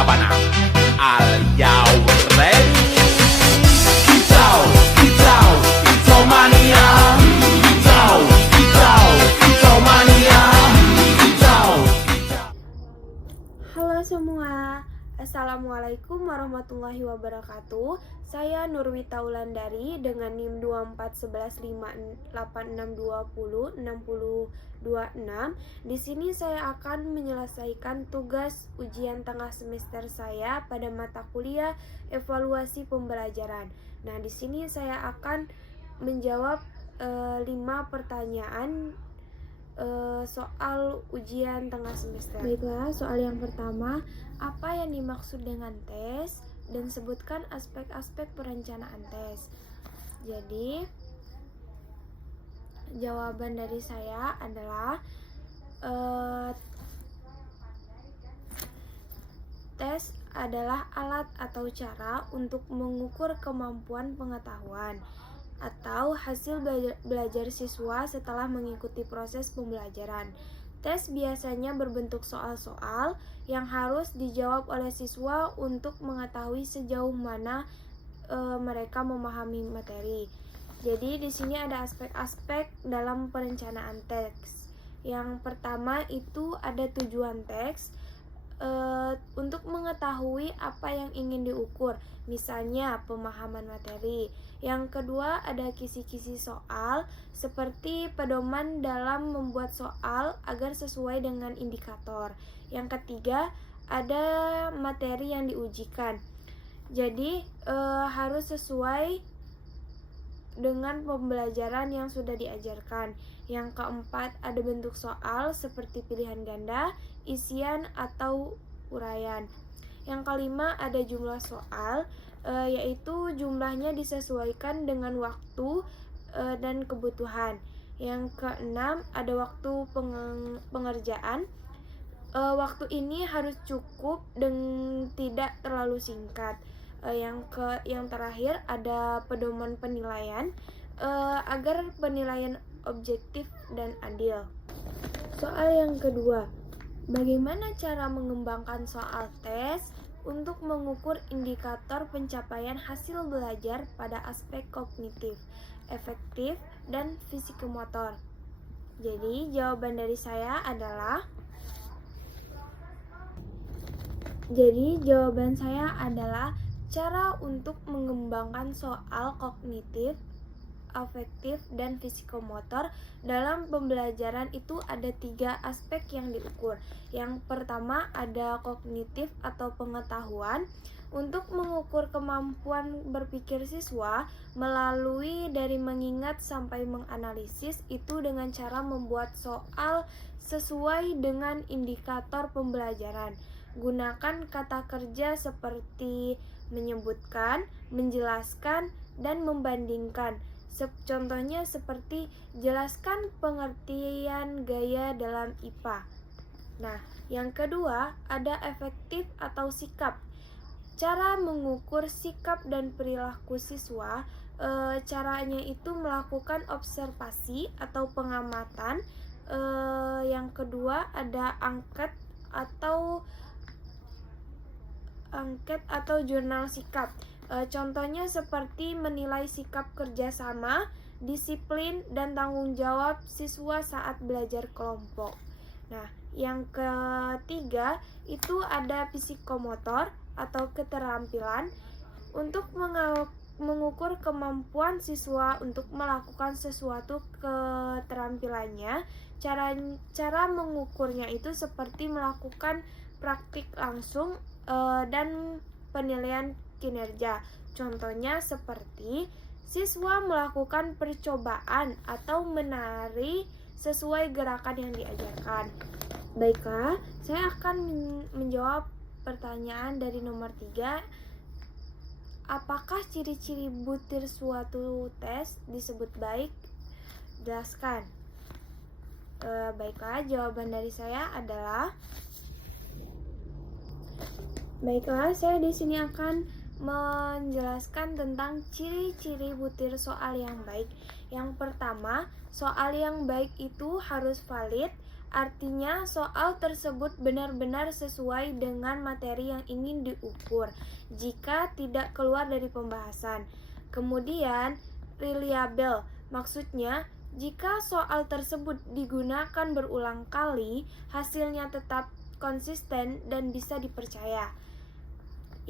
Sabana. Are you ready? Kicau, kicau, kicau mania. Kicau, kicau, kicau mania. Kicau, kicau. Halo semua, Assalamualaikum warahmatullahi wabarakatuh. Saya Nurwita Wulandari dengan NIM 241156206026. Di sini saya akan menyelesaikan tugas ujian tengah semester saya pada mata kuliah evaluasi pembelajaran. Nah, di sini saya akan menjawab 5 pertanyaan soal ujian tengah semester. Baiklah, soal yang pertama, apa yang dimaksud dengan tes dan sebutkan aspek-aspek perencanaan tes. Jadi, jawaban dari saya adalah tes adalah alat atau cara untuk mengukur kemampuan pengetahuan atau hasil belajar siswa setelah mengikuti proses pembelajaran. Tes biasanya berbentuk soal-soal yang harus dijawab oleh siswa untuk mengetahui sejauh mana mereka memahami materi. Jadi di sini ada aspek-aspek dalam perencanaan teks. Yang pertama itu ada tujuan teks. Untuk mengetahui apa yang ingin diukur, misalnya pemahaman materi. Yang kedua ada kisi-kisi soal, seperti pedoman dalam membuat soal agar sesuai dengan indikator. Yang ketiga ada materi yang diujikan, jadi harus sesuai dengan pembelajaran yang sudah diajarkan. Yang keempat ada bentuk soal seperti pilihan ganda, isian atau uraian. Yang kelima ada jumlah soal, yaitu jumlahnya disesuaikan dengan waktu dan kebutuhan. Yang keenam ada waktu pengerjaan. Waktu ini harus cukup dan tidak terlalu singkat. Yang terakhir ada pedoman penilaian, agar penilaian objektif dan adil. Soal yang kedua, bagaimana cara mengembangkan soal tes untuk mengukur indikator pencapaian hasil belajar pada aspek kognitif, efektif, dan fisikomotor? Jadi jawaban dari saya adalah cara untuk mengembangkan soal kognitif, afektif, dan fisikomotor dalam pembelajaran itu ada 3 aspek yang diukur. Yang pertama ada kognitif atau pengetahuan, untuk mengukur kemampuan berpikir siswa melalui dari mengingat sampai menganalisis itu dengan cara membuat soal sesuai dengan indikator pembelajaran. Gunakan kata kerja seperti menyebutkan, menjelaskan, dan membandingkan. Contohnya seperti jelaskan pengertian gaya dalam IPA. Nah, yang kedua ada efektif atau sikap. Cara mengukur sikap dan perilaku siswa, caranya itu melakukan observasi atau pengamatan. Yang kedua ada angket atau jurnal sikap. Contohnya seperti menilai sikap kerjasama, disiplin, dan tanggung jawab siswa saat belajar kelompok. Nah, yang ketiga itu ada psikomotor atau keterampilan, untuk mengukur kemampuan siswa untuk melakukan sesuatu keterampilannya. Cara mengukurnya itu seperti melakukan praktik langsung dan penilaian kinerja. Contohnya seperti siswa melakukan percobaan atau menari sesuai gerakan yang diajarkan. Baiklah, saya akan menjawab pertanyaan dari nomor 3. Apakah ciri-ciri butir suatu tes disebut baik? Jelaskan. Baiklah, jawaban dari saya adalah saya di sini akan menjelaskan tentang ciri-ciri butir soal yang baik. Yang pertama, soal yang baik itu harus valid, Artinya soal tersebut benar-benar sesuai dengan materi yang ingin diukur jika tidak keluar dari pembahasan. Kemudian, reliable, maksudnya jika soal tersebut digunakan berulang kali, hasilnya tetap konsisten dan bisa dipercaya.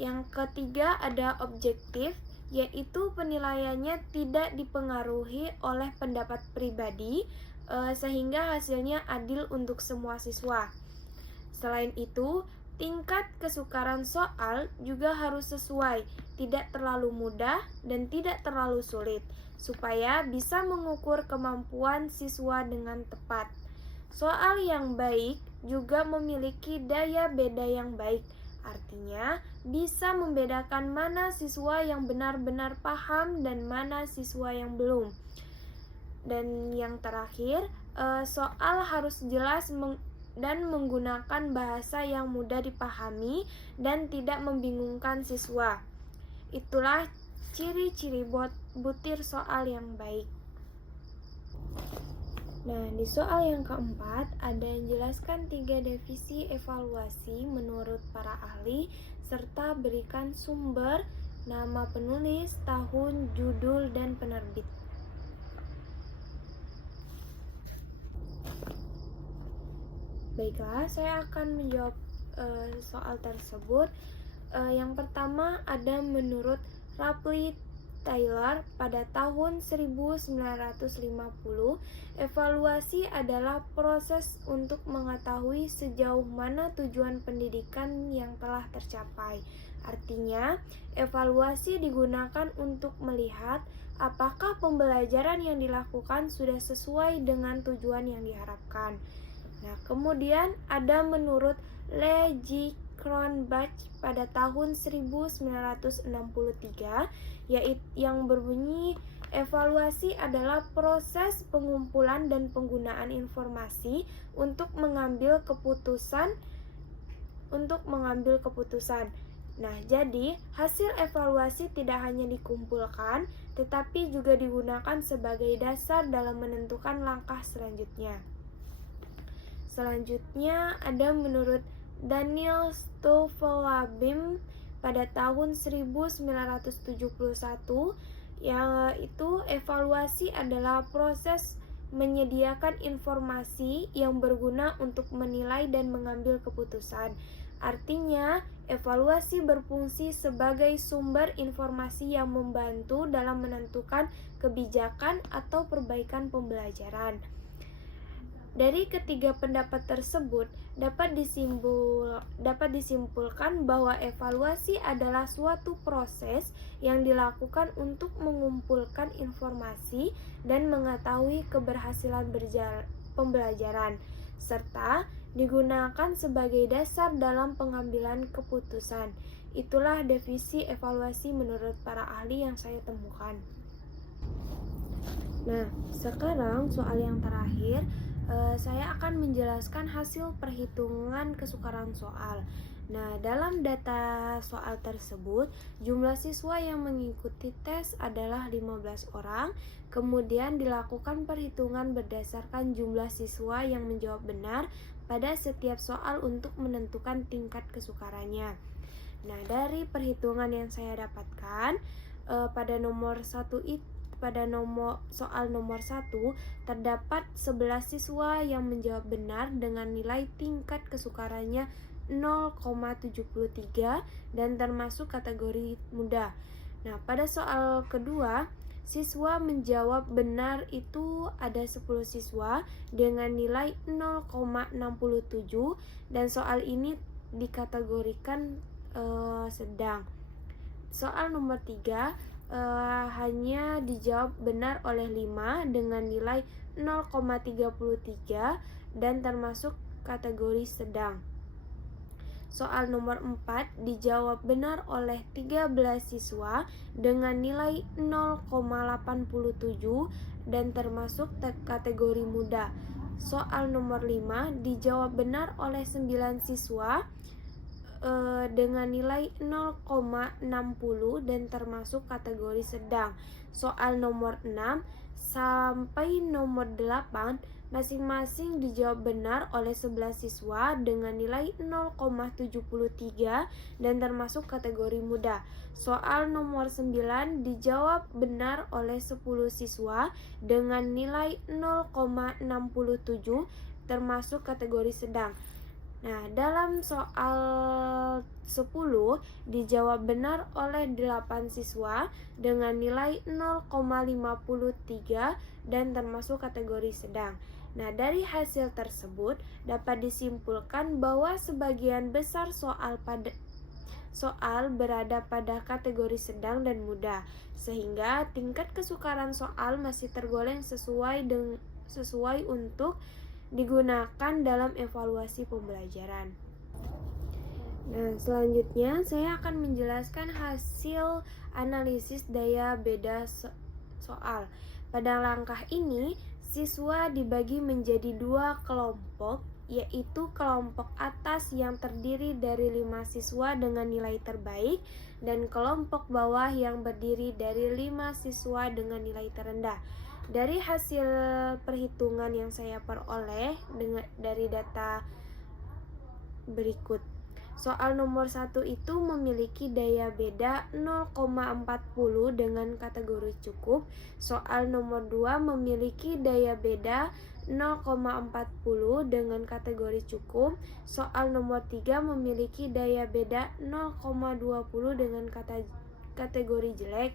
Yang ketiga ada objektif, yaitu penilaiannya tidak dipengaruhi oleh pendapat pribadi, sehingga hasilnya adil untuk semua siswa. Selain itu, tingkat kesukaran soal juga harus sesuai, tidak terlalu mudah dan tidak terlalu sulit, supaya bisa mengukur kemampuan siswa dengan tepat. Soal yang baik juga memiliki daya beda yang baik, artinya bisa membedakan mana siswa yang benar-benar paham dan mana siswa yang belum. Dan yang terakhir, soal harus jelas dan menggunakan bahasa yang mudah dipahami dan tidak membingungkan siswa. Itulah ciri-ciri butir soal yang baik. Nah, di soal yang keempat ada yang jelaskan 3 definisi evaluasi menurut para ahli serta berikan sumber, nama penulis, tahun, judul, dan penerbit. Baiklah, saya akan menjawab soal tersebut. Yang pertama ada menurut Rapley Taylor pada tahun 1950, evaluasi adalah proses untuk mengetahui sejauh mana tujuan pendidikan yang telah tercapai. Artinya, evaluasi digunakan untuk melihat apakah pembelajaran yang dilakukan sudah sesuai dengan tujuan yang diharapkan. Nah, kemudian ada menurut Lee Cronbach pada tahun 1963 yang berbunyi evaluasi adalah proses pengumpulan dan penggunaan informasi untuk mengambil keputusan. Nah, jadi hasil evaluasi tidak hanya dikumpulkan, tetapi juga digunakan sebagai dasar dalam menentukan langkah selanjutnya. Selanjutnya ada menurut Daniel Stolfalabim pada tahun 1971, yaitu evaluasi adalah proses menyediakan informasi yang berguna untuk menilai dan mengambil keputusan. Artinya, evaluasi berfungsi sebagai sumber informasi yang membantu dalam menentukan kebijakan atau perbaikan pembelajaran. Dari ketiga pendapat tersebut, dapat disimpulkan bahwa evaluasi adalah suatu proses yang dilakukan untuk mengumpulkan informasi dan mengetahui keberhasilan pembelajaran, serta digunakan sebagai dasar dalam pengambilan keputusan. Itulah definisi evaluasi menurut para ahli yang saya temukan. Nah, sekarang soal yang terakhir, saya akan menjelaskan hasil perhitungan kesukaran soal. Nah, dalam data soal tersebut, jumlah siswa yang mengikuti tes adalah 15 orang. Kemudian dilakukan perhitungan berdasarkan jumlah siswa yang menjawab benar pada setiap soal untuk menentukan tingkat kesukarannya. Nah, dari perhitungan yang saya dapatkan, pada soal nomor 1 terdapat 11 siswa yang menjawab benar dengan nilai tingkat kesukarannya 0,73 dan termasuk kategori mudah. Nah, pada soal kedua, siswa menjawab benar itu ada 10 siswa dengan nilai 0,67 dan soal ini dikategorikan sedang. Soal nomor 3 hanya dijawab benar oleh 5 dengan nilai 0,33 dan termasuk kategori sedang. Soal nomor 4 dijawab benar oleh 13 siswa dengan nilai 0,87 dan termasuk kategori mudah. Soal nomor 5 dijawab benar oleh 9 siswa dengan nilai 0,60 dan termasuk kategori sedang. Soal nomor 6 sampai nomor 8 Masing-masing dijawab benar oleh 11 siswa dengan nilai 0,73 dan termasuk kategori mudah. Soal nomor 9 dijawab benar oleh 10 siswa dengan nilai 0,67 termasuk kategori sedang. Nah, dalam soal 10 dijawab benar oleh 8 siswa dengan nilai 0,53 dan termasuk kategori sedang. Nah, dari hasil tersebut dapat disimpulkan bahwa sebagian besar soal berada pada kategori sedang dan mudah, sehingga tingkat kesukaran soal masih tergolong sesuai untuk digunakan dalam evaluasi pembelajaran. Nah, selanjutnya saya akan menjelaskan hasil analisis daya beda soal. Pada langkah ini, siswa dibagi menjadi 2 kelompok, yaitu kelompok atas yang terdiri dari 5 siswa dengan nilai terbaik dan kelompok bawah yang berdiri dari 5 siswa dengan nilai terendah. Dari hasil perhitungan yang saya peroleh dari data berikut. Soal nomor 1 itu memiliki daya beda 0,40 dengan kategori cukup. Soal nomor 2 memiliki daya beda 0,40 dengan kategori cukup. Soal nomor 3 memiliki daya beda 0,20 dengan kategori jelek.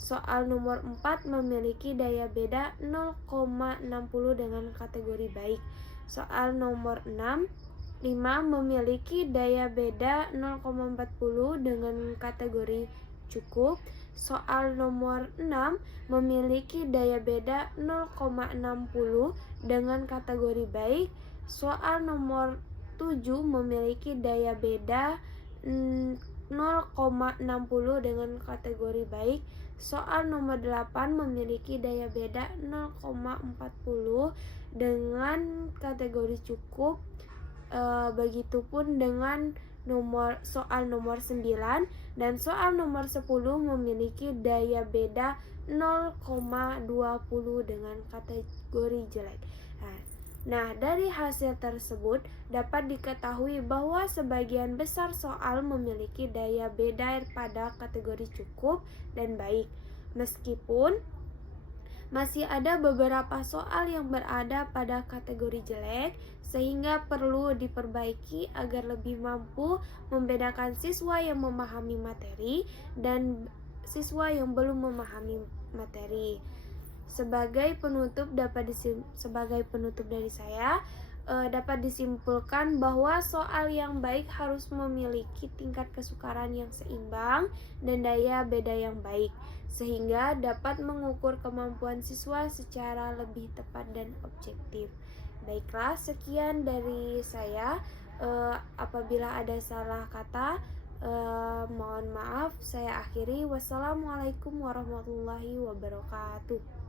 Soal nomor 4 memiliki daya beda 0,60 dengan kategori baik. Soal nomor 5 memiliki daya beda 0,40 dengan kategori cukup. Soal nomor 6 memiliki daya beda 0,60 dengan kategori baik. Soal nomor 7 memiliki daya beda 0,60 dengan kategori baik. Soal nomor 8 memiliki daya beda 0,40 dengan kategori cukup. Begitupun dengan soal nomor 9 dan soal nomor 10 memiliki daya beda 0,20 dengan kategori jelek. Nah, dari hasil tersebut dapat diketahui bahwa sebagian besar soal memiliki daya beda pada kategori cukup dan baik. Meskipun masih ada beberapa soal yang berada pada kategori jelek, sehingga perlu diperbaiki agar lebih mampu membedakan siswa yang memahami materi dan siswa yang belum memahami materi. Sebagai penutup dari saya, dapat disimpulkan bahwa soal yang baik harus memiliki tingkat kesukaran yang seimbang dan daya beda yang baik, sehingga dapat mengukur kemampuan siswa secara lebih tepat dan objektif. Baiklah, sekian dari saya. Apabila ada salah kata, mohon maaf. Saya akhiri. Wassalamualaikum warahmatullahi wabarakatuh.